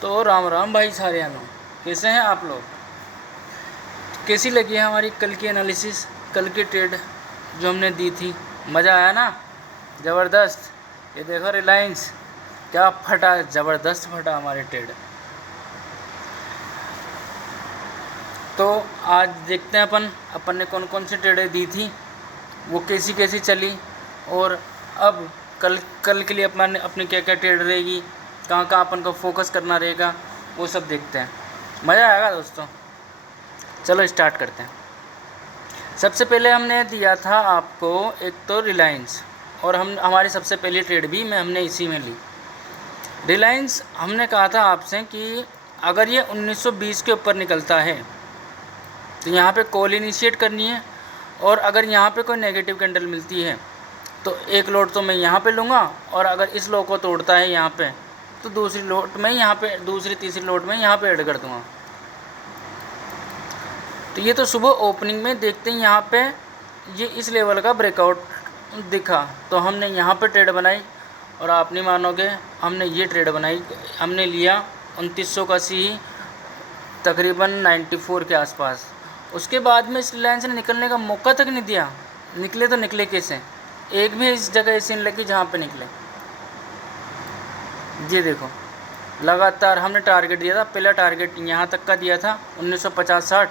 तो राम राम भाई सारियानो, कैसे हैं आप लोग। कैसी लगी है हमारी कल की एनालिसिस, कल की ट्रेड जो हमने दी थी। मज़ा आया ना, ज़बरदस्त। ये देखो रिलायंस क्या फटा, ज़बरदस्त फटा हमारी ट्रेड। तो आज देखते हैं अपन ने कौन कौन सी ट्रेडें दी थी, वो कैसी कैसी चली, और अब कल के लिए अपनी क्या क्या ट्रेड रहेगी, कहाँ कहाँ अपन को फोकस करना रहेगा, वो सब देखते हैं। मज़ा आएगा दोस्तों। चलो स्टार्ट करते हैं। सबसे पहले हमने दिया था आपको एक तो रिलायंस, और हमारी सबसे पहली ट्रेड भी हमने इसी में ली। रिलायंस हमने कहा था आपसे कि अगर ये 1920 के ऊपर निकलता है तो यहाँ पे कॉल इनिशिएट करनी है, और अगर यहाँ पे कोई नेगेटिव कैंडल मिलती है तो एक लोड तो मैं यहाँ पे लूँगा, और अगर इस लो को तोड़ता है यहाँ पे तो दूसरी लोड में यहाँ पे, दूसरी तीसरी लोड में यहाँ पे ऐड कर दूँगा। तो ये तो सुबह ओपनिंग में देखते हैं यहाँ पे ये इस लेवल का ब्रेकआउट दिखा, तो हमने यहाँ पे ट्रेड बनाई, और आप नहीं मानोगे हमने ये ट्रेड बनाई। हमने लिया 2900 का सी, तकरीबन 94 के आसपास। उसके बाद में इस लाइन से निकलने का मौका तक नहीं दिया। निकले तो निकले कैसे, एक भी इस जगह ऐसी नहीं लगी जहाँ पे निकले। ये देखो लगातार हमने टारगेट दिया था, पहला टारगेट यहाँ तक का दिया था 1950-60।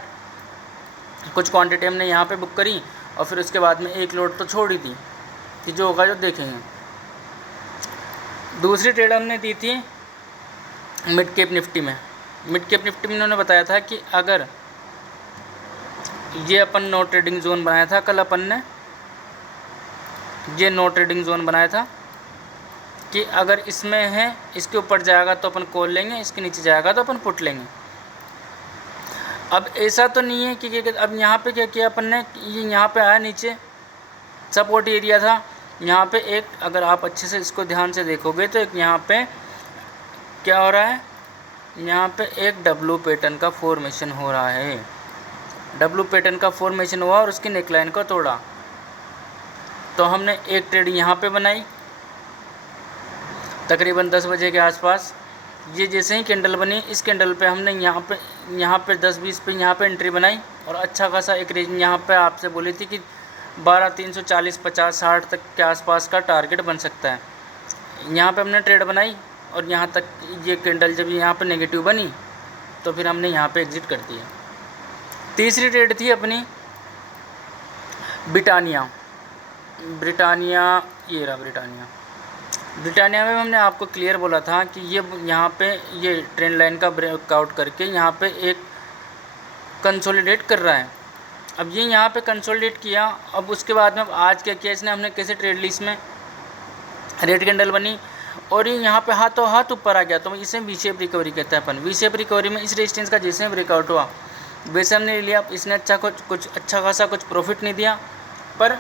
कुछ क्वांटिटी हमने यहाँ पे बुक करी, और फिर उसके बाद में एक लोड तो छोड़ ही दी कि जो होगा जो देखेंगे। दूसरी ट्रेड हमने दी थी मिड कैप निफ्टी में। मिड कैप निफ्टी में उन्होंने बताया था कि अगर ये अपन नो ट्रेडिंग जोन बनाया था, कल अपन ने ये नो ट्रेडिंग जोन बनाया था कि अगर इसमें है, इसके ऊपर जाएगा तो अपन कॉल लेंगे, इसके नीचे जाएगा तो अपन पुट लेंगे। अब ऐसा तो नहीं है कि अब यहाँ पे क्या किया अपन ने, ये यहाँ पे आया नीचे सपोर्ट एरिया था, यहाँ पे एक, अगर आप अच्छे से इसको ध्यान से देखोगे तो एक यहाँ पे क्या हो रहा है, यहाँ पे एक डब्लू पैटर्न का फॉर्मेशन हो रहा है। डब्लू पैटर्न का फॉर्मेशन हुआ और उसकी नेकलाइन को तोड़ा, तो हमने एक ट्रेड यहाँ पे बनाई तकरीबन 10 बजे के आसपास। ये जैसे ही कैंडल बनी, इस कैंडल पे हमने यहाँ पे 10-20 पे यहाँ पे एंट्री बनाई, और अच्छा खासा एक रेंज यहाँ पे आपसे बोली थी कि 12,340, 50, 60 तक के आसपास का टारगेट बन सकता है। यहाँ पे हमने ट्रेड बनाई, और यहाँ तक ये कैंडल जब यहाँ पे नेगेटिव बनी तो फिर हमने यहाँ पे एग्ज़िट कर दिया। तीसरी ट्रेड थी अपनी ब्रिटानिया। ये रहा ब्रिटानिया में हमने आपको क्लियर बोला था कि ये यहाँ पे ये ट्रेंड लाइन का ब्रेकआउट करके यहाँ पे एक कंसोलिडेट कर रहा है। अब ये यहाँ पे कंसोलिडेट किया, अब उसके बाद में आज क्या किया इसने, हमने कैसे ट्रेड ली, इसमें रेड कैंडल बनी और ये यहाँ पे हाथों हाथ ऊपर आ गया, तो इसे वी शेप रिकवरी कहते हैं अपन। वी शेप रिकवरी में इस रेजिस्टेंस का जैसे ब्रेकआउट हुआ वैसे हमने लिया। इसने कुछ अच्छा खासा कुछ प्रॉफिट नहीं दिया, पर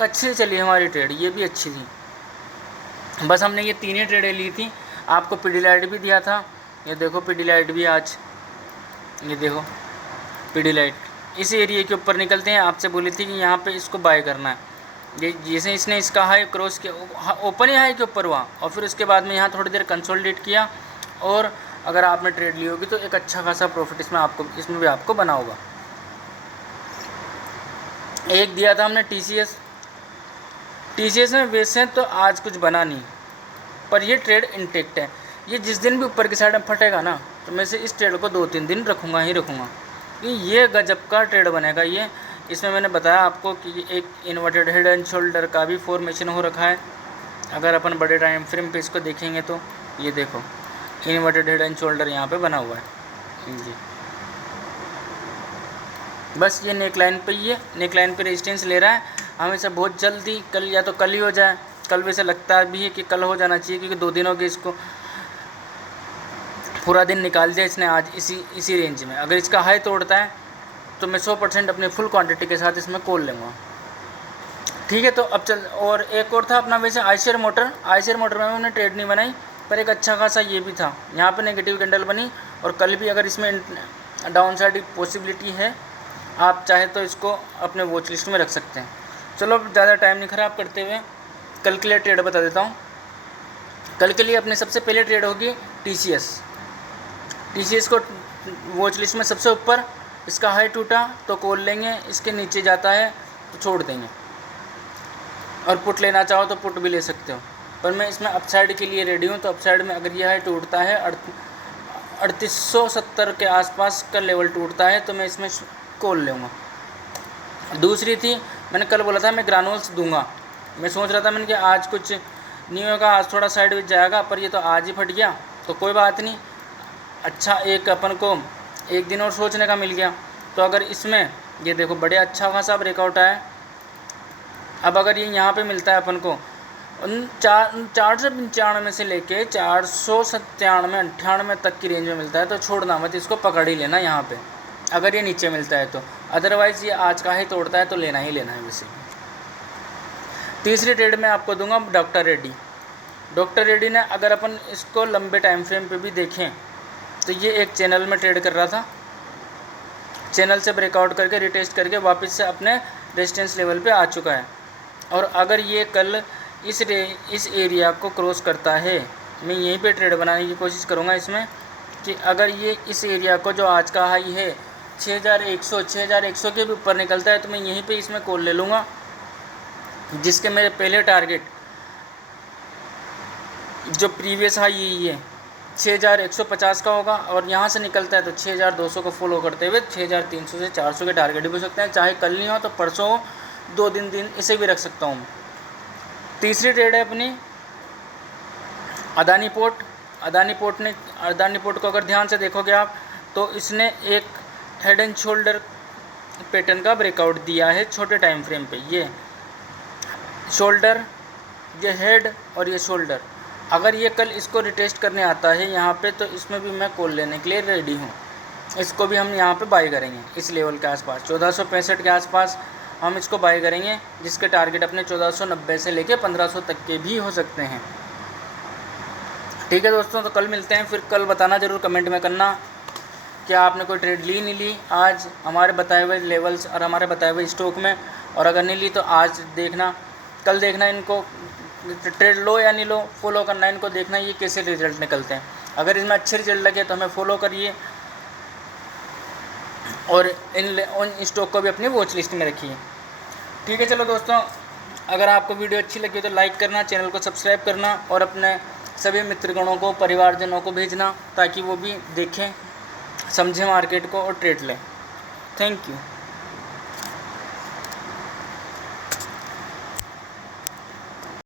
अच्छी से चली हमारी ट्रेड, ये भी अच्छी थी। बस हमने ये तीन ही ट्रेडें ली थी। आपको पीडीलाइट भी दिया था, ये देखो पीडीलाइट भी आज, ये देखो पीडीलाइट इस एरिया के ऊपर निकलते हैं। आपसे बोली थी कि यहाँ पे इसको बाय करना है। ये जैसे इसने इसका हाई क्रॉस किया, ओपन ही हाई के ऊपर हुआ, और फिर उसके बाद में यहाँ थोड़ी देर कंसोलिडेट किया, और अगर आपने ट्रेड ली होगी तो एक अच्छा खासा प्रॉफिट इसमें भी आपको बना होगा। एक दिया था हमने टीसीएस में, वैसे तो आज कुछ बना नहीं, पर ये ट्रेड इंटेक्ट है। ये जिस दिन भी ऊपर की साइड में फटेगा ना, तो मैं से इस ट्रेड को 2-3 दिन रखूँगा ही रखूँगा, ये गजब का ट्रेड बनेगा ये। इसमें मैंने बताया आपको कि एक इन्वर्टेड हेड एंड शोल्डर का भी फॉर्मेशन हो रखा है। अगर अपन बड़े टाइम फ्रेम पे इसको देखेंगे तो ये देखो इन्वर्टेड हेड एंड शोल्डर यहाँ पे बना हुआ है जी। बस ये नेकलाइन पे रेजिस्टेंस ले रहा है हमेशा, बहुत जल्दी कल या तो कल ही हो जाए। कल वैसे लगता भी है कि कल हो जाना चाहिए, क्योंकि 2 दिन हो गए इसको, पूरा दिन निकाल दिया इसने आज इसी रेंज में। अगर इसका हाई तोड़ता है तो मैं 100% अपनी फुल क्वांटिटी के साथ इसमें कॉल लूँगा। ठीक है, तो अब चल, और एक और था अपना वैसे आईसीआर मोटर में मैंने ट्रेड नहीं बनाई, पर एक अच्छा खासा ये भी था। यहाँ पे नेगेटिव कैंडल बनी, और कल भी अगर इसमें डाउन साइड पॉसिबिलिटी है, आप चाहे तो इसको अपने वॉच लिस्ट में रख सकते हैं। चलो अब ज़्यादा टाइम नहीं ख़राब करते हुए कल के लिए ट्रेड बता देता हूँ। कल के लिए अपने सबसे पहले ट्रेड होगी टीसीएस। TCS को वॉच लिस्ट में सबसे ऊपर, इसका हाई टूटा तो कॉल लेंगे, इसके नीचे जाता है तो छोड़ देंगे, और पुट लेना चाहो तो पुट भी ले सकते हो। पर मैं इसमें अपसाइड के लिए रेडी हूँ, तो अपसाइड में अगर यह हाई टूटता है 3870 के आसपास का लेवल टूटता है तो मैं इसमें कॉल लूँगा। दूसरी थी, मैंने कल बोला था मैं ग्रानुल्स दूंगा, मैं सोच रहा था मैंने कि आज कुछ नहीं होगा, आज थोड़ा साइड जाएगा, पर ये तो आज ही फट गया, तो कोई बात नहीं, अच्छा एक अपन को एक दिन और सोचने का मिल गया। तो अगर इसमें ये देखो बड़े अच्छा खासा ब्रेकआउट आया, अब अगर ये यहाँ पे मिलता है अपन को 495 से लेके 497-98 तक की रेंज में मिलता है तो छोड़ना मत, इसको पकड़ ही लेना यहाँ पे, अगर ये नीचे मिलता है तो। अदरवाइज़ ये आज का ही तोड़ता है तो लेना ही लेना है वैसे। तीसरी ट्रेड मैं आपको दूंगा डॉक्टर रेड्डी। डॉक्टर रेड्डी ने अगर अपन इसको लंबे टाइम फ्रेम पे भी देखें तो ये एक चैनल में ट्रेड कर रहा था, चैनल से ब्रेकआउट करके रिटेस्ट करके वापस से अपने रेजिस्टेंस लेवल पे आ चुका है। और अगर ये कल इस एरिया को क्रॉस करता है, मैं यहीं पे ट्रेड बनाने की कोशिश करूँगा इसमें, कि अगर ये इस एरिया को जो आज का हाई है 6100 के भी ऊपर निकलता है तो मैं यहीं पे इसमें कॉल ले लूँगा, जिसके मेरे पहले टारगेट जो प्रीवियस हाई यही है 6150 का होगा, और यहाँ से निकलता है तो 6200 को फॉलो करते हुए 6300 से 400 के टारगेट भी हो सकते हैं, चाहे कल नहीं हो तो परसों हो, 2 दिन इसे भी रख सकता हूँ। तीसरी ट्रेड है अपनी अदानी पोर्ट। अदानी पोर्ट को अगर ध्यान से देखोगे आप तो इसने एक हेड एंड शोल्डर पैटर्न का ब्रेकआउट दिया है छोटे टाइम फ्रेम पे, ये शोल्डर, ये हेड और ये शोल्डर। अगर ये कल इसको रिटेस्ट करने आता है यहाँ पे तो इसमें भी मैं कॉल लेने के लिए रेडी हूँ, इसको भी हम यहाँ पे बाई करेंगे इस लेवल के आसपास 1465 के आसपास हम इसको बाई करेंगे, जिसके टारगेट अपने 1490 से लेके 1500 तक के भी हो सकते हैं। ठीक है दोस्तों, तो कल मिलते हैं, फिर कल बताना ज़रूर कमेंट में करना कि आपने कोई ट्रेड ली नहीं ली आज हमारे बताए हुए लेवल्स और हमारे बताए हुए स्टॉक में, और अगर नहीं ली तो आज देखना, कल देखना इनको ट्रेड लो या नहीं लो, फॉलो करना, इनको देखना ये कैसे रिजल्ट निकलते हैं। अगर इसमें अच्छे रिजल्ट लगे तो हमें फॉलो करिए, और इन स्टॉक को भी अपनी वॉच लिस्ट में रखिए। ठीक है, चलो दोस्तों, अगर आपको वीडियो अच्छी लगी तो लाइक करना, चैनल को सब्सक्राइब करना, और अपने सभी मित्रगणों को, परिवारजनों को भेजना ताकि वो भी देखें, समझें मार्केट को और ट्रेड लें। Thank you.